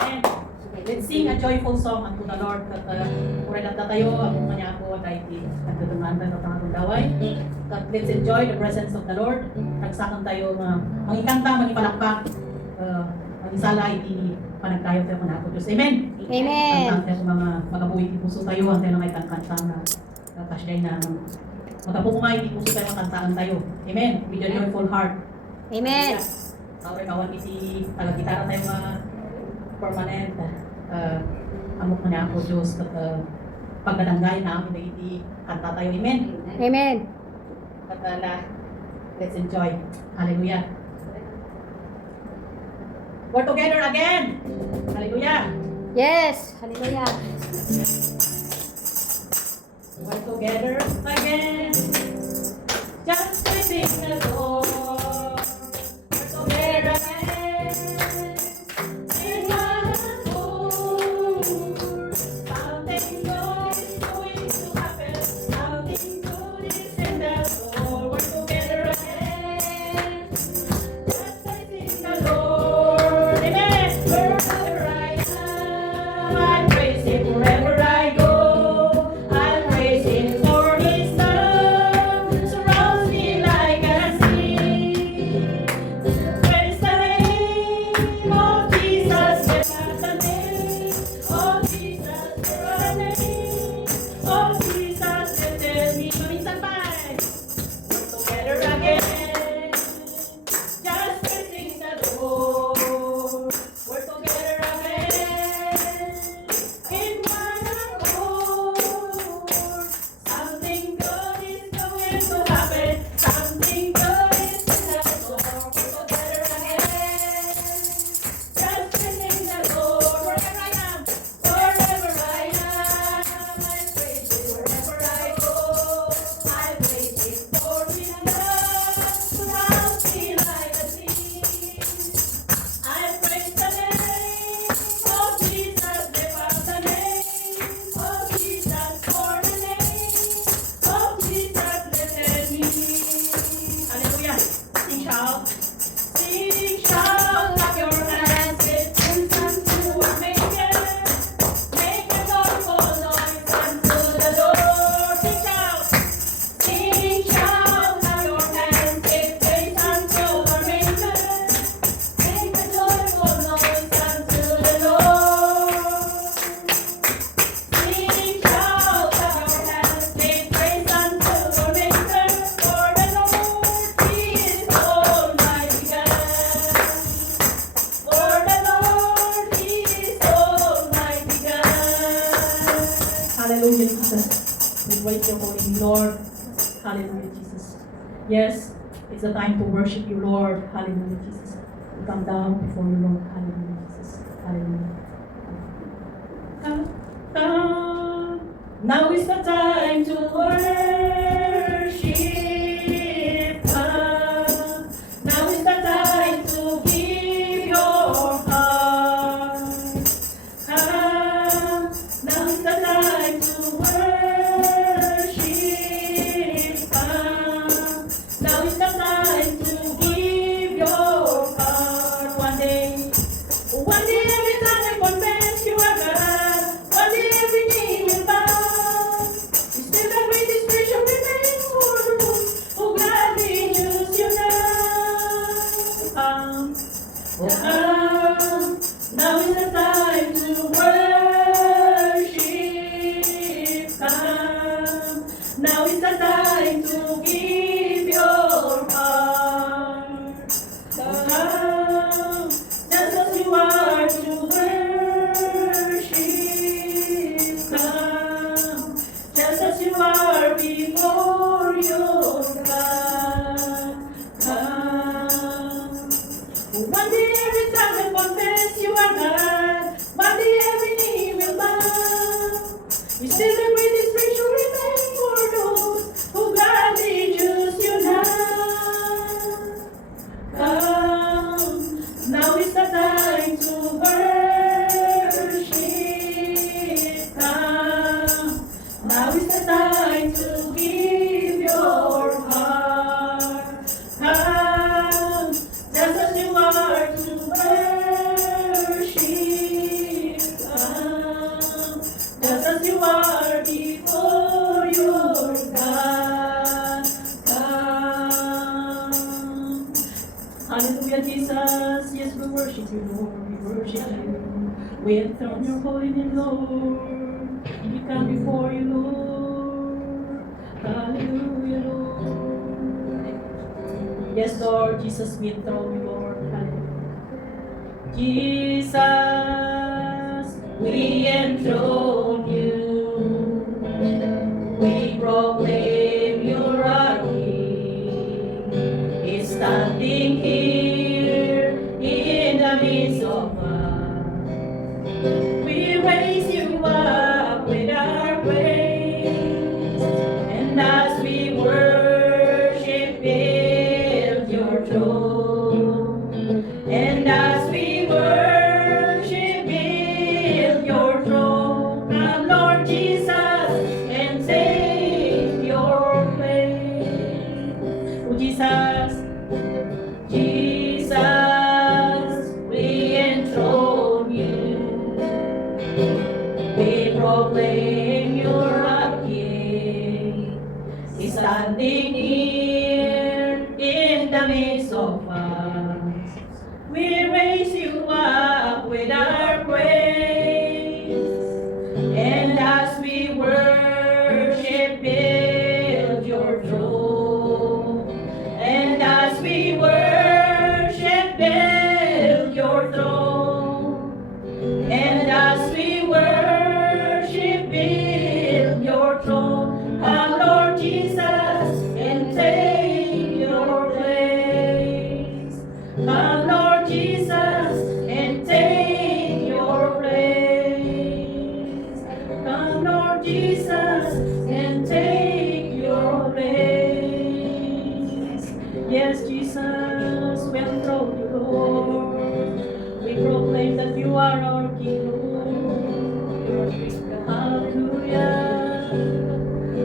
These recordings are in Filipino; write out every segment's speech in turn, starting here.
Amen. Let's sing a joyful song unto the Lord. Mura lang tayo, ang kanya ako, dahil nagtetengaanda ng tangang daway. Let's enjoy the presence of the Lord. Nagsakan tayo, mangikanta, mangipalakpak. Magisala, hindi panagtayo tayo mga ako Diyos. Amen. Amen. Kantang tayo mga buhay di puso tayo, ang tayo na may kantang na kasyay na magkapumay di puso tayo, makantaan tayo. Amen. With a joyful heart. Amen. Tawag kawan iti talag-gitara tayo mga permanent. Amok na ako Diyos at pagkadanggay na amin na iti kanta tayo. Amen. Amen. At let's enjoy. Hallelujah. We're together again. Hallelujah. Yes. Hallelujah. We're together again. Just praising the Lord. We're together again. In one accord. Something good is going to happen. Something good is in the Lord. We're together again. Just praising the Lord. Amen. Wherever I am, I praise Him. Wherever I go, I praise Him. For His love surrounds me like a sea. Praise the name of Jesus. Praise the name of Jesus. For the name of Jesus lifted me. Paminsan pa. We're together again. Just praising the Lord. We're together again. In one accord. Something good is going to happen. Something good is in the Lord. We're together again. Just praising the Lord. Wherever I am. Wherever I am. I praise Him. Wherever I go. I praise Him. For His love surrounds me like a sea. I praise the name of Jesus. Lift up the name of Jesus. For the name of Jesus lifted me. Hallelujah. Sing shout. Sing shout. Clap your hands. Give thanks unto our Maker. Make a joyful noise unto the Lord. Sing shout. Sing shout. Clap your hands. Give thanks unto our Maker. Make a joyful noise unto the Lord. Sing, shout, clap your hands, give praise unto our Maker. For the Lord, He is Almighty God. For the Lord, He is Almighty God. Hallelujah, Jesus. We praise your holy name, Lord. Hallelujah, Jesus. Yes, it's the time to worship you, Lord. Hallelujah, Jesus. We come down before you, Lord. Hallelujah, Jesus. Hallelujah. Now is the time to worship. Now is the time to give your heart. Now is the time to worship. Now is the time to give your heart. One day every time I confess you are God. One day every knee will bow. You still the greatest praise you, Lord. We worship you. We enthrone your holy name, Lord. We come before you, Lord. Hallelujah, Lord. Yes, Lord Jesus, we enthrone you, Lord. Hallelujah. Jesus, we enthrone you. We proclaim you're our King. He's standing here in the midst of us. We raise you up with our praise, and as we worship, build your throne. And as we worship, build your throne. Come, Lord Jesus, and take your place. Oh, Jesus, Jesus, we enthrone you. We proclaim you're a King. He's standing here in the midst of us. We raise you up with our praise, and as we worship, build your throne. And as we worship, build your throne. And as we worship, build your throne. Come, Lord Jesus, and take your place. Come, Lord Jesus, and take your place. Come, Lord Jesus, and take your place. Yes, Jesus, we enthrone you, Lord. We proclaim that you are our King, Lord. Hallelujah.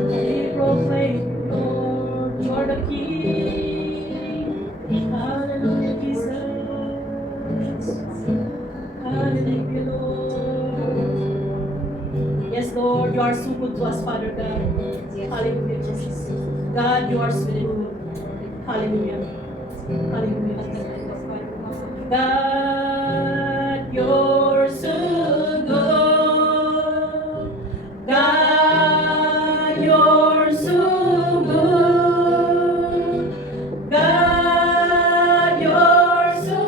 We proclaim you, Lord. You are the King. Hallelujah, Jesus. Hallelujah, Lord. Yes, Lord, you are so good to us, Father God. Hallelujah, Jesus. God, you are so good. Hallelujah. Hallelujah, Jesus. God, you're so good. God, you're so good. God, you're so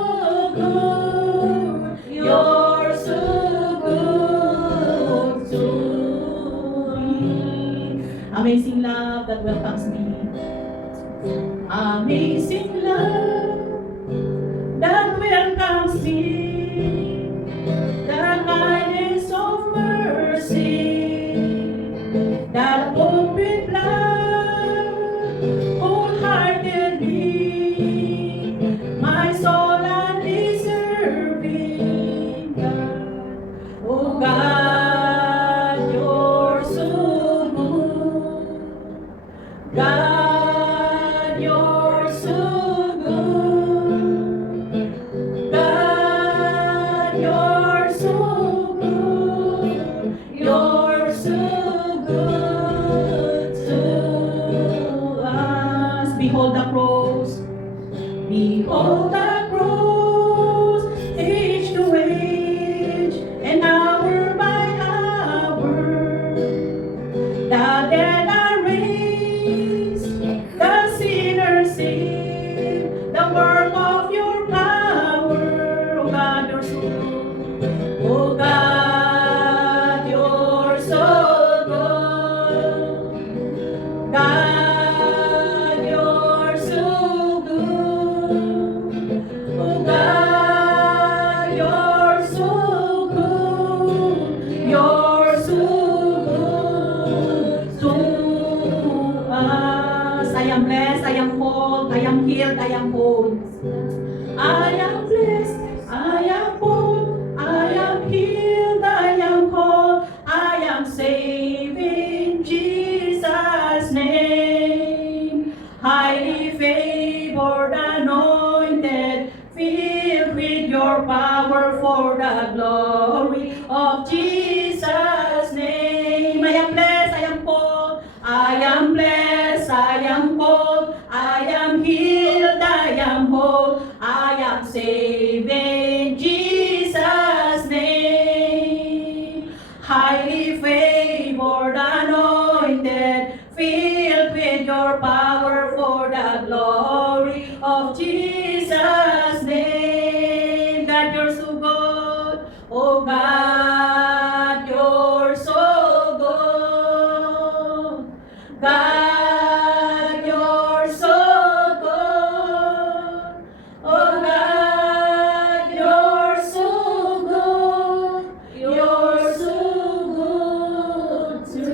good. You're so good to me. Amazing love that welcomes me. Amazing love that welcomes me, the kindness of mercy, that open love, wholeheartedly, my soul undeserving God. Oh God, you're so good. God, you're so good. God, you're so good. You're so good to us. Behold the cross. Behold the cross. Age to age and hour by hour. The dead are raised. The sinners sing the work of your power. Oh God, you're so good. Oh God, you're so good. God, you're so good. Oh God, you're so good. You're so good to us. I am blessed, I am called, I am healed, I am whole. I am blessed, I am whole, I am healed, I am whole, I am saved in Jesus' name. Highly favored, anointed, filled with your power for the glory of Jesus' name. I am blessed, I am called, I am blessed, I am called, I am healed, I am whole, I am saved in Jesus. Oh God, you're so good. God, you're so good. Oh God, you're so good. You're so good to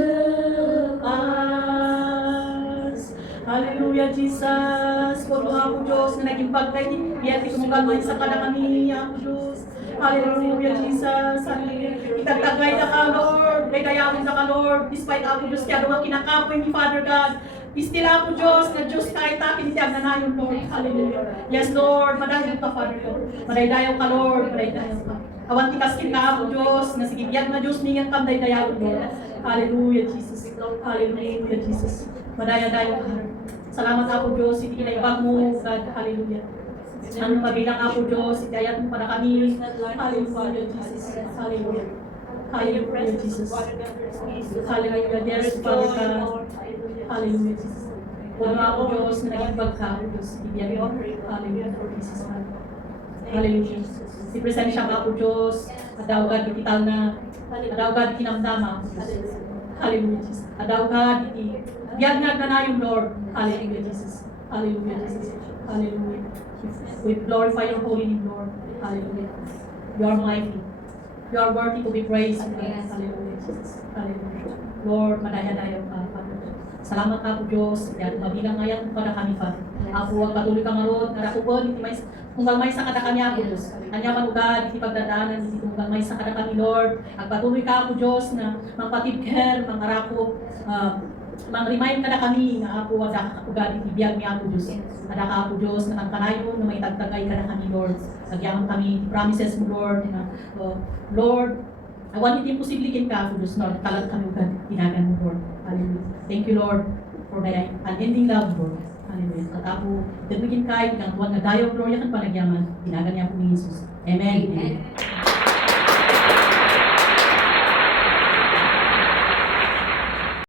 us. Hallelujah, Jesus. Puro ako Diyos na naging bagay. Iyati ko mong gagawin sa kanakami, ako Diyos. Hallelujah, Jesus. Hallelujah. Itatagay na ka, Lord. Dayawin na ka, Lord. Despite ako Diyos, kaya doon kinakapoy ni Father God. Still ako Diyos, na Diyos kahit akin, hindi ang nanayon, Lord. Hallelujah. Yes, Lord. Madayon ka, Father God. Madaydayaw ka, Lord. Madaydayaw ka. Awan tikaskin ka ako Diyos, na sige, biyan na Diyos, mingan ka, daydayaw, Lord. Hallelujah, Jesus. Hallelujah, Jesus. Madaydayaw ka. Salamat ako Diyos, hindi kinaibag mo, God. Hallelujah. Ang pabilang ako Diyos, itayat mo para kami. Hallelujah, Jesus. Hallelujah. Hallelujah, Jesus. Hallelujah, yes, Father God. Hallelujah, Jesus. Puno ako Diyos, na naging bagka ako Diyos. Ibigyan mo. Hallelujah, Jesus. Hallelujah. Ipresensya ka ako Diyos. Adaac ikitaw na. Adaac ikinamdama ako Diyos. Hallelujah, Jesus. Adaac biyag na yung Lord. Hallelujah, Jesus. Hallelujah, Jesus. Hallelujah. We glorify your holy name, Lord. Hallelujah. You are mighty. You are worthy to be praised. Hallelujah, Jesus. Hallelujah. Lord, madaya-dayo ka, Father. Salamat ka po, Diyos. Yan, mabilang ngayon para kami, Father. Ako, huwag patuloy kang arod. Narakupon, kung may sa kada kami ako, Diyos. Kanya manugad, hindi pagdadaanan, hindi kung may sa kada kami, Lord. Agpatuloy ka ako, Diyos, na mangpatibker, mangarako, mang-remind ka na kami na ako ada ako gadi ibiyag mi ako Diyos. Ada ka ako Diyos na kanayon na may tagtagay ka na kami Lord. Sagyaman kami promises mo Lord na Lord, I want it imposible ka ako Diyos Lord. Talag kami ugad tinagan mo Lord. Hallelujah. Thank you Lord for the unending love Lord. Hallelujah. At ako, dagmigin kahit kang tuwan na dayo gloria kan panagyaman. Tinagan niya ako ni Jesus. Amen. Amen.